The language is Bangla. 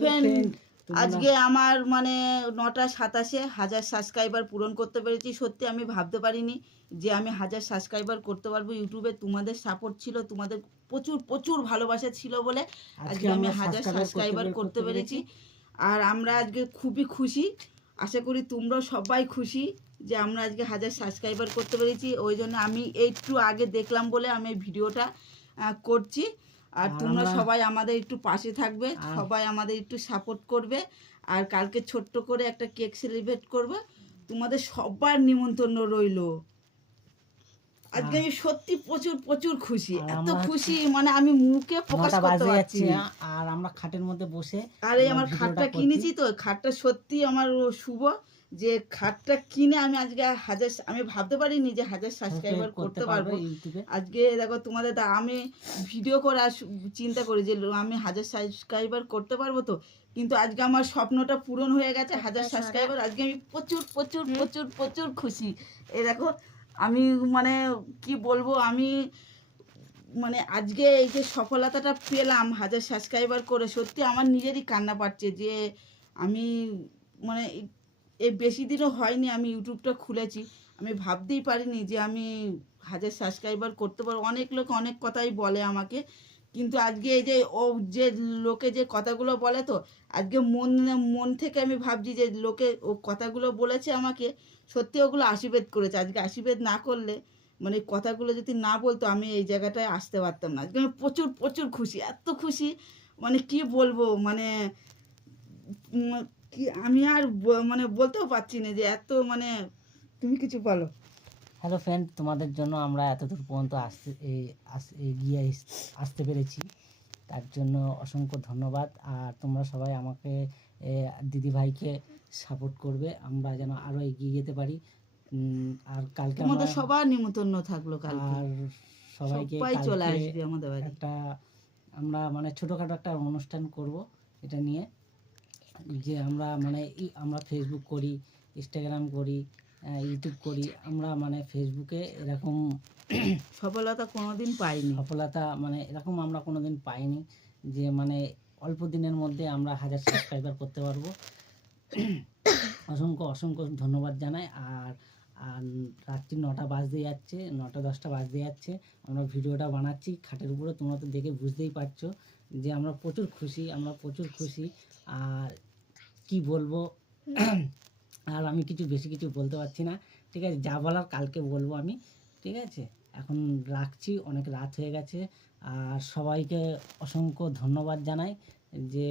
ফ্রেন্ড, আজকে আমার মানে 9:27 সাবস্ক্রাইবার পূরণ করতে পেরেছি। সত্যি আমি ভাবতে পারিনি যে আমি 1000 সাবস্ক্রাইবার করতে পারবো ইউটিউবে। তোমাদের সাপোর্ট ছিল, তোমাদের প্রচুর প্রচুর ভালোবাসা ছিল বলে আজকে আমি 1000 সাবস্ক্রাইবার করতে পেরেছি। আর আমরা আজকে খুবই খুশি, আশা করি তোমরাও সবাই খুশি যে আমরা আজকে 1000 সাবস্ক্রাইবার করতে পেরেছি। ওই জন্য আমি একটু আগে দেখলাম বলে আমি এই ভিডিওটা করছি। আর তোমরা সবাই আমাদের একটু পাশে থাকবে, সবাই আমাদের একটু সাপোর্ট করবে। আর কালকে ছোট্ট করে একটা কেক সেলিব্রেট করবে, তোমাদের সবার নিমন্ত্রণ রইল। আজকে আমি সত্যি প্রচুর প্রচুর খুশি, এত খুশি মানে আমি মুখে প্রকাশ করতে পারছি না। আর আমরা খাটের মধ্যে বসে, আর এই আমার খাটটা কিনেছি তো, খাটটা সত্যি আমার শুভ যে খাটটা কিনে আমি আজকে 1000, আমি ভাবতে পারিনি যে 1000 সাবস্ক্রাইবার করতে পারবো আজকে। দেখো তোমাদের আমি ভিডিও করে চিন্তা করি যে আমি 1000 সাবস্ক্রাইবার করতে পারবো তো, কিন্তু আজকে আমার স্বপ্নটা পূরণ হয়ে গেছে 1000 সাবস্ক্রাইবার। আজকে আমি প্রচুর প্রচুর প্রচুর প্রচুর খুশি। এই দেখো আমি মানে কি বলবো, আমি মানে আজকে এই যে সফলতাটা পেলাম 1000 সাবস্ক্রাইবার করে, সত্যি আমার নিজেরই কান্না পাচ্ছে যে আমি মানে এই বেশি দিনও হয়নি আমি ইউটিউবটা খুলেছি, আমি ভাবতেই পারিনি যে আমি 1000 সাবস্ক্রাইবার করতে পারবো। অনেক লোক অনেক কথাই বলে আমাকে, কিন্তু আজকে এই যে যে লোকে যে কথাগুলো বলে, তো আজকে মন থেকে আমি ভাবছি যে লোকে ও কথাগুলো বলেছে আমাকে, সত্যি ওগুলো আশীর্বাদ করেছে। আজকে আশীর্বাদ না করলে মানে কথাগুলো যদি না বলতো আমি এই জায়গাটায় আসতে পারতাম না। আজকে আমি প্রচুর প্রচুর খুশি, এত খুশি মানে কি বলবো, মানে কি আমি আর মানে বলতেও পারছি না যে এত মানে। তুমি কিছু বলো। হ্যালো ফ্রেন্ড, তোমাদের জন্য আমরা এতদূর পর্যন্ত এগিয়ে আসতে পেরেছি, তার জন্য অসংখ্য ধন্যবাদ। আর তোমরা সবাই আমাকে দিদিভাইকে সাপোর্ট করবে, আমরা যেন আরও এগিয়ে যেতে পারি। আর কালকে আমাদের সবার নিমন্ত্রণ থাকলো, কালকে আর সবাইকে চলে আসবে আমাদের বাড়ি। একটা আমরা মানে ছোটোখাটো একটা অনুষ্ঠান করব এটা নিয়ে, যে আমরা মানে আমরা ফেসবুক করি, ইনস্টাগ্রাম করি, ইউটিউব করি, আমরা মানে ফেসবুকে এরকম সফলতা কোনোদিন পাইনি, সফলতা মানে এরকম আমরা কোনোদিন পাইনি যে মানে অল্প দিনের মধ্যে আমরা 1000 সাবস্ক্রাইবার করতে পারবো। অসংখ্য অসংখ্য ধন্যবাদ জানাই। আর আর রাত্রি 9টা বাজতে যাচ্ছে, 9টা-10টা বাজতে যাচ্ছে, আমরা ভিডিওটা বানাচ্ছি খাটের উপরে। তোমরা তো দেখে বুঝতেই পারছো যে আমরা প্রচুর খুশি, আমরা প্রচুর খুশি। আর কি বলবো, আর আমি বেশি কিছু বলতে পারছি না, ঠিক আছে? যা বলার কালকে বলবো আমি, ঠিক আছে? এখন রাখছি, অনেক রাত হয়ে গেছে। আর সবাইকে অসংখ্য ধন্যবাদ জানাই যে